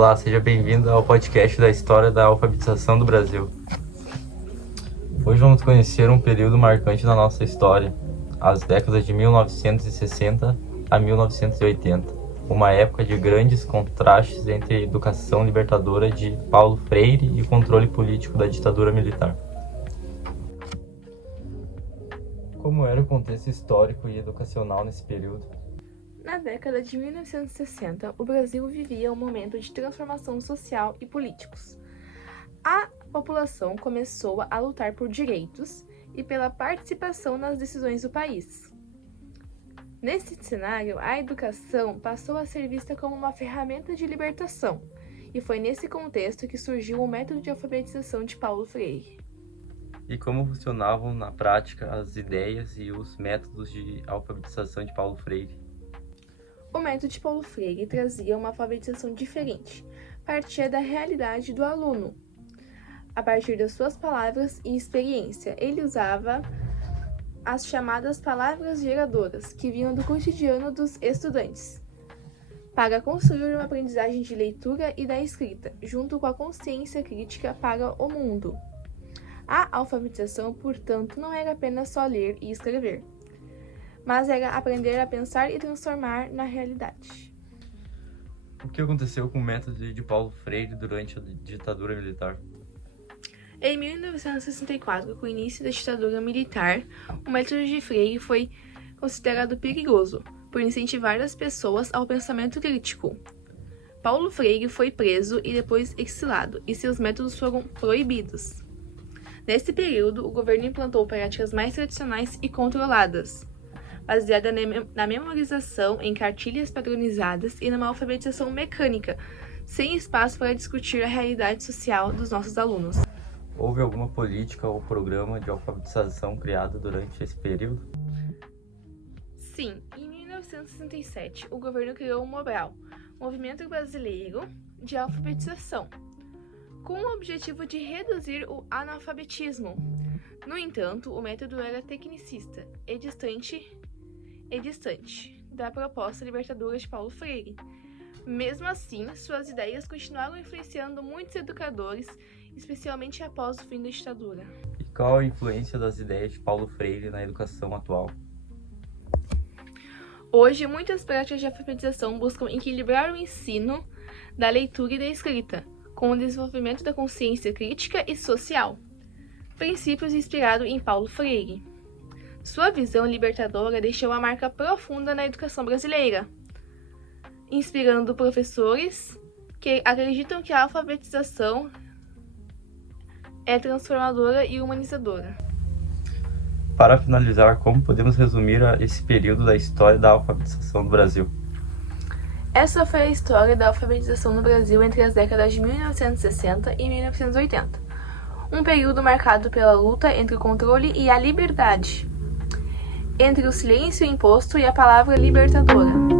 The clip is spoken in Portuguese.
Olá, seja bem-vindo ao podcast da história da alfabetização do Brasil. Hoje vamos conhecer um período marcante na nossa história, as décadas de 1960 a 1980, uma época de grandes contrastes entre a educação libertadora de Paulo Freire e o controle político da ditadura militar. Como era o contexto histórico e educacional nesse período? Na década de 1960, o Brasil vivia um momento de transformação social e políticos. A população começou a lutar por direitos e pela participação nas decisões do país. Nesse cenário, a educação passou a ser vista como uma ferramenta de libertação, e foi nesse contexto que surgiu o método de alfabetização de Paulo Freire. E como funcionavam na prática as ideias e os métodos de alfabetização de Paulo Freire? O método de Paulo Freire trazia uma alfabetização diferente, partia da realidade do aluno. A partir das suas palavras e experiência, ele usava as chamadas palavras geradoras, que vinham do cotidiano dos estudantes, para construir uma aprendizagem de leitura e da escrita, junto com a consciência crítica para o mundo. A alfabetização, portanto, não era apenas só ler e escrever, mas era aprender a pensar e transformar na realidade. O que aconteceu com o método de Paulo Freire durante a ditadura militar? Em 1964, com o início da ditadura militar, o método de Freire foi considerado perigoso, por incentivar as pessoas ao pensamento crítico. Paulo Freire foi preso e depois exilado, e seus métodos foram proibidos. Nesse período, o governo implantou práticas mais tradicionais e controladas, baseada na memorização em cartilhas padronizadas e numa alfabetização mecânica, sem espaço para discutir a realidade social dos nossos alunos. Houve alguma política ou programa de alfabetização criado durante esse período? Sim, em 1967, o governo criou o MOBRAL, Movimento Brasileiro de Alfabetização, com o objetivo de reduzir o analfabetismo. No entanto, o método era tecnicista e distante da proposta libertadora de Paulo Freire. Mesmo assim, suas ideias continuaram influenciando muitos educadores, especialmente após o fim da ditadura. E qual a influência das ideias de Paulo Freire na educação atual? Hoje, muitas práticas de alfabetização buscam equilibrar o ensino da leitura e da escrita, com o desenvolvimento da consciência crítica e social, princípios inspirados em Paulo Freire. Sua visão libertadora deixou uma marca profunda na educação brasileira, inspirando professores que acreditam que a alfabetização é transformadora e humanizadora. Para finalizar, como podemos resumir esse período da história da alfabetização do Brasil? Essa foi a história da alfabetização no Brasil entre as décadas de 1960 e 1980. Um período marcado pela luta entre o controle e a liberdade, entre o silêncio imposto e a palavra libertadora.